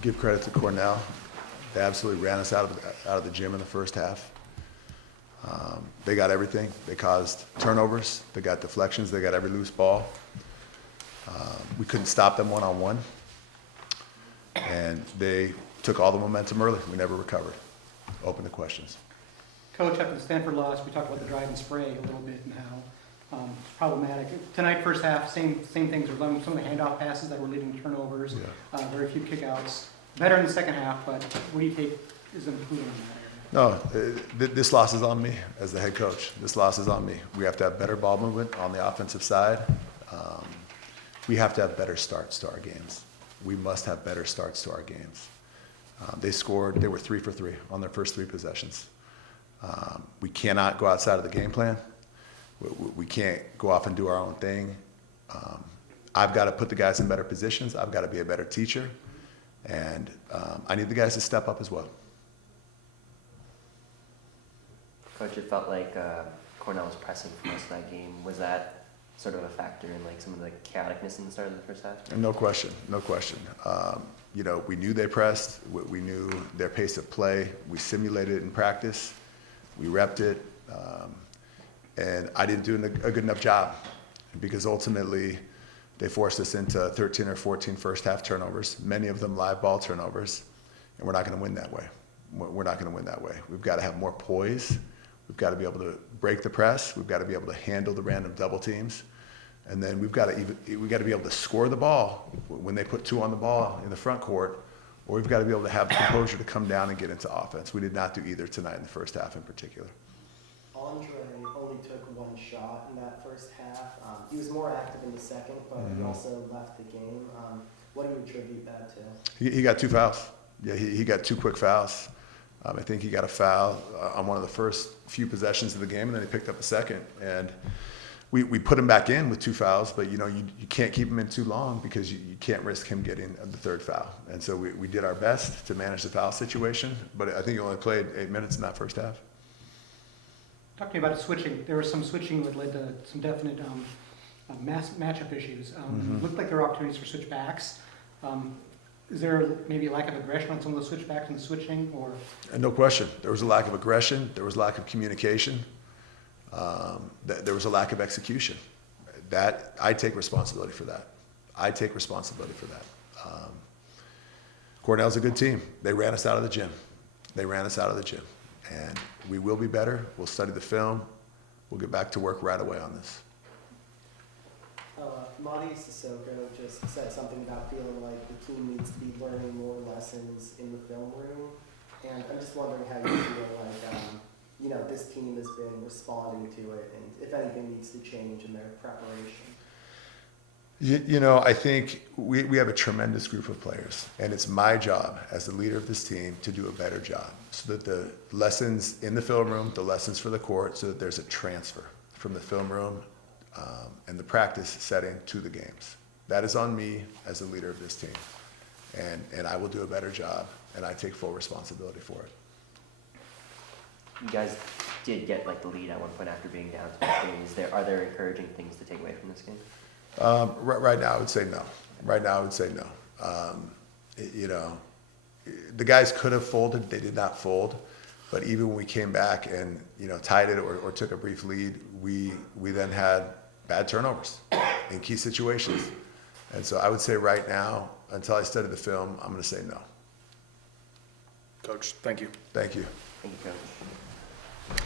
Give credit to Cornell. They absolutely ran us out of the gym in the first half. They got everything. They caused turnovers. They got deflections. They got every loose ball. We couldn't stop them one-on-one. And they took all the momentum early. We never recovered. Open to questions. Coach, after the Stanford loss, we talked about the drive and spray a little bit and how it's problematic. Tonight, first half, same things. There were some of the handoff passes that were leading to turnovers, very few kickouts. Better in the second half, but what do you take as improvement in that area? No, this loss is on me as the head coach. This loss is on me. We have to have better ball movement on the offensive side. We have to have better starts to our games. We must have better starts to our games. They were 3 for 3 on their first 3 possessions. We cannot go outside of the game plan. We can't go off and do our own thing. I've got to put the guys in better positions. I've got to be a better teacher. And I need the guys to step up as well. Coach, it felt like Cornell was pressing for most of that game. Was that sort of a factor in like some of the chaoticness in the start of the first half? No question, no question. We knew they pressed. We knew their pace of play. We simulated it in practice. We repped it. And I didn't do a good enough job because ultimately they forced us into 13 or 14 first half turnovers, many of them live ball turnovers, and we're not going to win that way. We're not going to win that way. We've got to have more poise. We've got to be able to break the press. We've got to be able to handle the random double teams. And then we've got to be able to score the ball when they put 2 on the ball in the front court, or we've got to be able to have the composure to come down and get into offense. We did not do either tonight in the first half in particular. Andre only took 1 shot in that first half. He was more active in the second, but he also left the game. What do you attribute that to? He got 2 fouls. Yeah, he got 2 quick fouls. I think he got a foul on one of the first few possessions of the game, and then he picked up a second. And we put him back in with 2 fouls, but you can't keep him in too long because you can't risk him getting the 3rd foul. And so we did our best to manage the foul situation, but I think he only played 8 minutes in that first half. Talking about switching, there was some switching that led to some definite matchup issues. Looked like there were opportunities for switchbacks. Is there maybe a lack of aggression on some of the switchbacks and the switching, or? No question. There was a lack of aggression. There was a lack of communication. There was a lack of execution. That I take responsibility for that. Cornell's a good team. They ran us out of the gym. And we will be better. We'll study the film. We'll get back to work right away on this. Monty Sissoko just said something about feeling like the team needs to be learning more lessons in the film room. And I'm just wondering how you feel like, this team has been responding to it and if anything needs to change in their preparation. I think we have a tremendous group of players, and it's my job as the leader of this team to do a better job so that the lessons in the film room, the lessons for the court, so that there's a transfer from the film room and the practice setting to the games. That is on me as the leader of this team, and I will do a better job, and I take full responsibility for it. You guys did get the lead at one point after being down to the game. Are there encouraging things to take away from this game? Right now, I would say no. The guys could have folded. They did not fold. But even when we came back and tied it or took a brief lead, we then had bad turnovers in key situations. And so I would say right now, until I study the film, I'm going to say no. Coach, thank you. Thank you. Thank you, Coach.